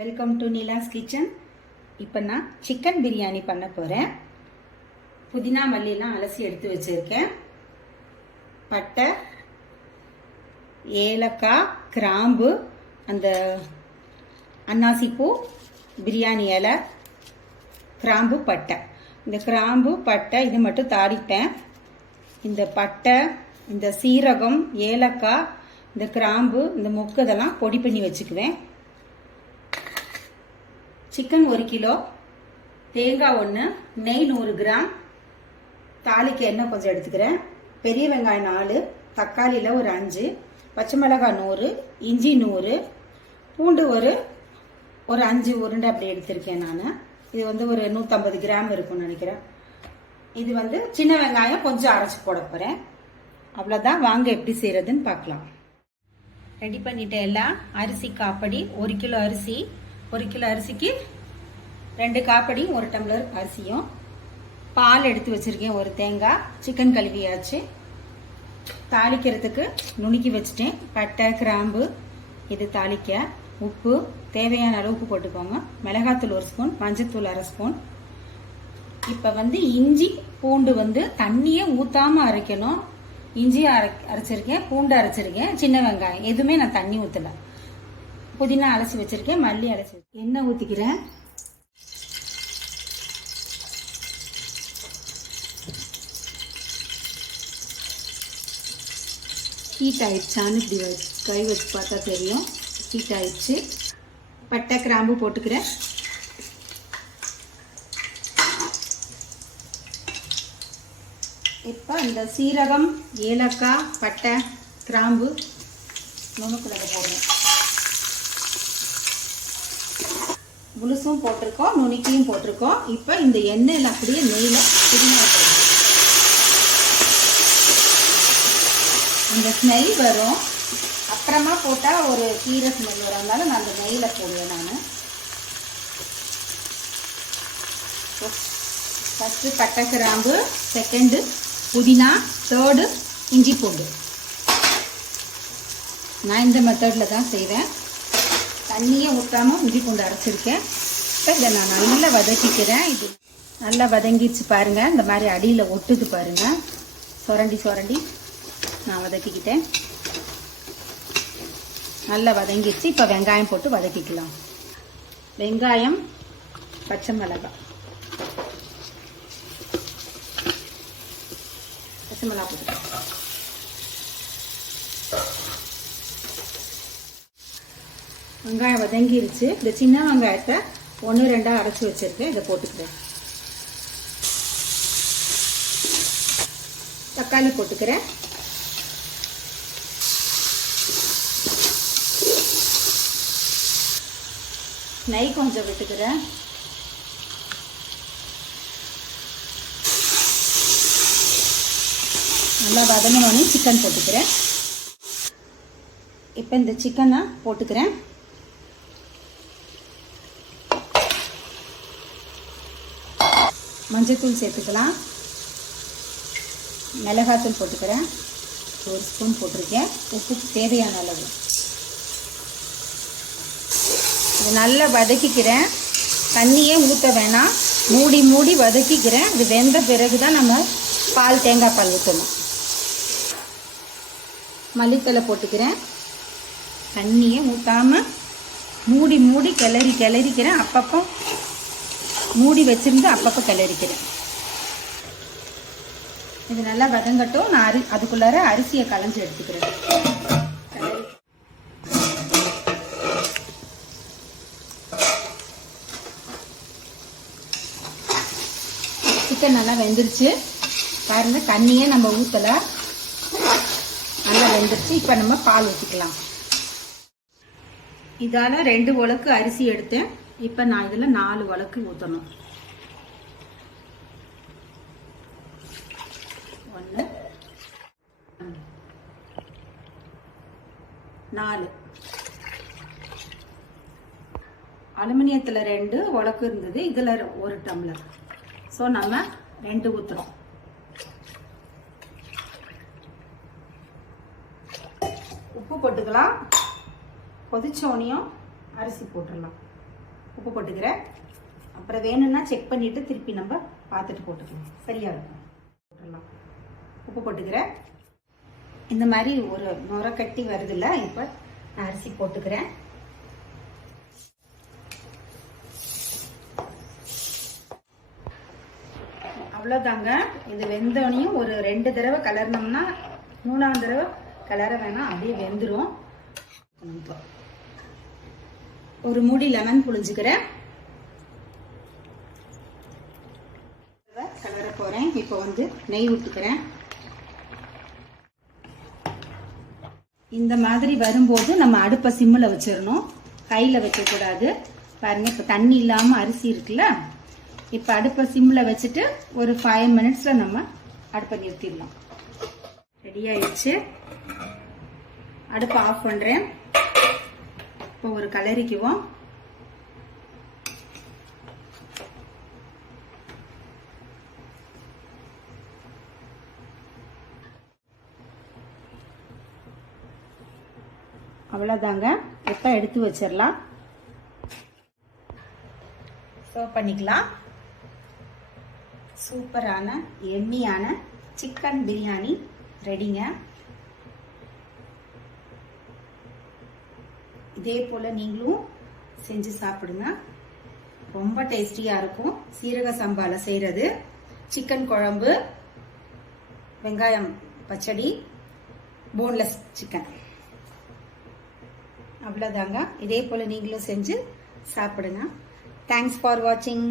Welcome to Neela's kitchen இப்போ நான் chicken biryani பண்ண போகிறேன் புதினா மல்லிலாம் அலசி எடுத்து வச்சுருக்கேன். பட்டை ஏலக்காய் கிராம்பு அந்த அன்னாசிப்பூ பிரியாணி இலை கிராம்பு பட்டை. இந்த கிராம்பு பட்டை இது மட்டும் தாடிப்பேன் இந்த பட்டை இந்த சீரகம் ஏலக்காய் இந்த கிராம்பு இந்த மொக்கு இதெல்லாம் பொடி பண்ணி வச்சுக்குவேன். சிக்கன் ஒரு கிலோ தேங்காய் ஒன்று நெய் நூறு கிராம் தாலிக்கு எண்ணெய் கொஞ்சம் எடுத்துக்கிறேன். பெரிய வெங்காயம் நாலு தக்காளியில் ஒரு அஞ்சு பச்சை மிளகாய் நூறு இஞ்சி நூறு பூண்டு ஒரு ஒரு அஞ்சு உருண்டை அப்படி எடுத்திருக்கேன் நான். இது வந்து ஒரு நூற்றம்பது கிராம் இருக்கும்னு நினைக்கிறேன். இது வந்து சின்ன வெங்காயம் கொஞ்சம் அரைச்சி போட போகிறேன் அவ்வளோதான் வாங்க எப்படி செய்கிறதுன்னு பார்க்கலாம். ரெடி பண்ணிட்டேன் எல்லாம். அரிசி காப்படி ஒரு கிலோ அரிசி ஒரு கிலோ அரிசிக்கு ரெண்டு காப்படியும் ஒரு டம்ளர் அரிசியும். பால் எடுத்து வச்சுருக்கேன் ஒரு தேங்காய். சிக்கன் கழுவியாச்சு. தாளிக்கிறதுக்கு நுணுக்கி வச்சுட்டேன். பட்டை கிராம்பு இது தாளிக்க. உப்பு தேவையான அளவுக்கு போட்டுக்கோங்க. மிளகாத்தூள் ஒரு ஸ்பூன் மஞ்சத்தூள் அரை ஸ்பூன். இப்போ வந்து இஞ்சி பூண்டு வந்து தண்ணியே ஊற்றாமல் அரைக்கணும். இஞ்சி அரை அரைச்சிருக்கேன் பூண்டு அரைச்சிருக்கேன். சின்ன வெங்காயம். எதுவுமே நான் தண்ணி ஊற்றல புதினா அலசி வச்சிருக்கேன் மல்லி அலசி எண்ணெய் ஊற்றிக்கிறேன் ஹீட் ஆயிடுச்சான்னு இப்படி கை வச்சு பார்த்தா தெரியும். ஹீட் ஆயிடுச்சு. பட்டை கிராம்பு போட்டுக்கிறேன். இப்போ இந்த சீரகம் ஏலக்காய் பட்டை கிராம்பு நுணுக்குள்ள போடுறேன் முழுசும் போட்டிருக்கோம் நுணுக்கியும் போட்டிருக்கோம். இப்போ இந்த எண்ணெயில் அப்படியே நெய்யில் புதினா இந்த ஸ்மெல் வரும். அப்புறமா போட்டால் ஒரு கீரை ஸ்மெல் வரதுனால நான் அந்த நெய்யில் போடுவேன் நான். ஃபஸ்ட்டு பட்டை கிராம்பு செகண்டு புதினா தேர்டு இஞ்சி பூண்டு. நான் இந்த மெத்தடில் தான் செய்வேன். தண்ணியே ஊற்றாமல் இஞ்சி பூண்டு அரைச்சிருக்கேன். இப்போ இதை நான் நல்லா வதக்கிக்கிறேன். இது நல்லா வதங்கிடுச்சு பாருங்கள் இந்த மாதிரி அடியில் ஒட்டுது பாருங்கள் சுரண்டி சுரண்டி நான் வதக்கிக்கிட்டேன். நல்லா வதங்கிடுச்சு. இப்போ வெங்காயம் போட்டு வதக்கிக்கலாம். வெங்காயம் பச்சை மிளகாய். பச்சை மிளகா போட்டு வெங்காயம் வதங்கிருச்சு. இந்த சின்ன வெங்காயத்தை ஒன்று ரெண்டாக அரைச்சி வச்சுருக்கேன். இதை போட்டுக்கிறேன். தக்காளி போட்டுக்கிறேன். நெய் கொஞ்சம் விட்டுக்கிறேன். நல்லா வதங்கினோடனே சிக்கன் போட்டுக்கிறேன். இப்போ இந்த சிக்கனை போட்டுக்கிறேன். மஞ்சத்தூள் சேர்த்துக்கலாம். மிளகாத்தூள் போட்டுக்கிறேன். ஒரு ஸ்பூன் போட்டிருக்கேன். உப்பு தேவையான அளவு. இது நல்லா வதக்கிக்கிறேன். தண்ணியே ஊற்ற வேணாம். மூடி மூடி வதக்கிக்கிறேன். இது வெந்த பிறகு தான் நம்ம பால் தேங்காய் பால் ஊற்றணும் மல்லித்தலை போட்டுக்கிறேன். தண்ணியை ஊற்றாமல் மூடி மூடி கிளறி கிளறிக்கிறேன். அப்பப்போ மூடி வச்சிருந்து அப்பப்போ கிளறிக்கிறேன். இது நல்லா வதங்கட்டும். நான் அரி அதுக்குள்ளார அரிசியை களைஞ்சி எடுத்துக்கிறேன். சிக்கன் நல்லா வெந்துருச்சு. பாருங்க தண்ணியே நம்ம ஊற்றலை நல்லா வெந்துருச்சு. இப்போ நம்ம பால் ஊற்றிக்கலாம் இதால் ரெண்டு உலக்கு அரிசி எடுத்தேன். இப்போ நான் இதில் நாலு வழக்கு ஊற்றணும் ஒன்று நாலு. அலுமினியத்தில் ரெண்டு உலக்கு இருந்தது. இதில் ஒரு டம்ளர். ஸோ நம்ம ரெண்டு ஊற்றுறோம் உப்பு போட்டுக்கலாம். கொதிச்சோனையும் அரிசி போட்டுடலாம். உப்பு போட்டுக்கிறேன். அப்புறம் வேணும்னா செக் பண்ணிட்டு திருப்பி நம்ம பார்த்துட்டு போட்டுக்கலாம். சரியா இருக்கும். போட்டுடலாம். உப்பு போட்டுக்கிறேன். இந்த மாதிரி ஒரு நுரை கட்டி வருதுல்ல இப்போ நான் அரிசி போட்டுக்கிறேன். அவ்வளோதாங்க இது வெந்தோனையும் ஒரு ரெண்டு தடவை கலர்னோம்னா மூணாவது தடவை கலர வேணாம் அப்படியே வெந்துடும் இப்போ ஒரு மூடி லெமன் புழிஞ்சுக்கிறேன். கலர போறேன். இப்போ வந்து நெய் ஊற்றிக்கிறேன் இந்த மாதிரி வரும்போது நம்ம அடுப்பை சிம்மில் வச்சிடணும். கையில் வைக்கக்கூடாது. பாருங்க இப்போ தண்ணி இல்லாமல் அரிசி இருக்குல்ல? இப்போ அடுப்பை சிம்மில் வச்சுட்டு ஒரு ஃபைவ் மினிட்ஸில் நம்ம அடுப்பை நிறுத்திடலாம். ரெடி ஆயிடுச்சு. அடுப்பை ஆஃப் பண்ணுறேன் இப்போ ஒரு கலரிக்குவோம். அவ்வளோதாங்க எப்போ எடுத்து வச்சிடலாம். சர்வ் பண்ணிக்கலாம். சூப்பரான எம்மியான சிக்கன் பிரியாணி ரெடிங்க. இதே போல் நீங்களும் செஞ்சு சாப்பிடுங்க. ரொம்ப டேஸ்டியாக இருக்கும். சீரக சம்பால செய்கிறது சிக்கன் குழம்பு வெங்காயம் பச்சடி போன்லெஸ் சிக்கன். அவ்வளோதாங்க இதே போல் நீங்களும் செஞ்சு சாப்பிடுங்க. தேங்க்ஸ் ஃபார் வாட்சிங்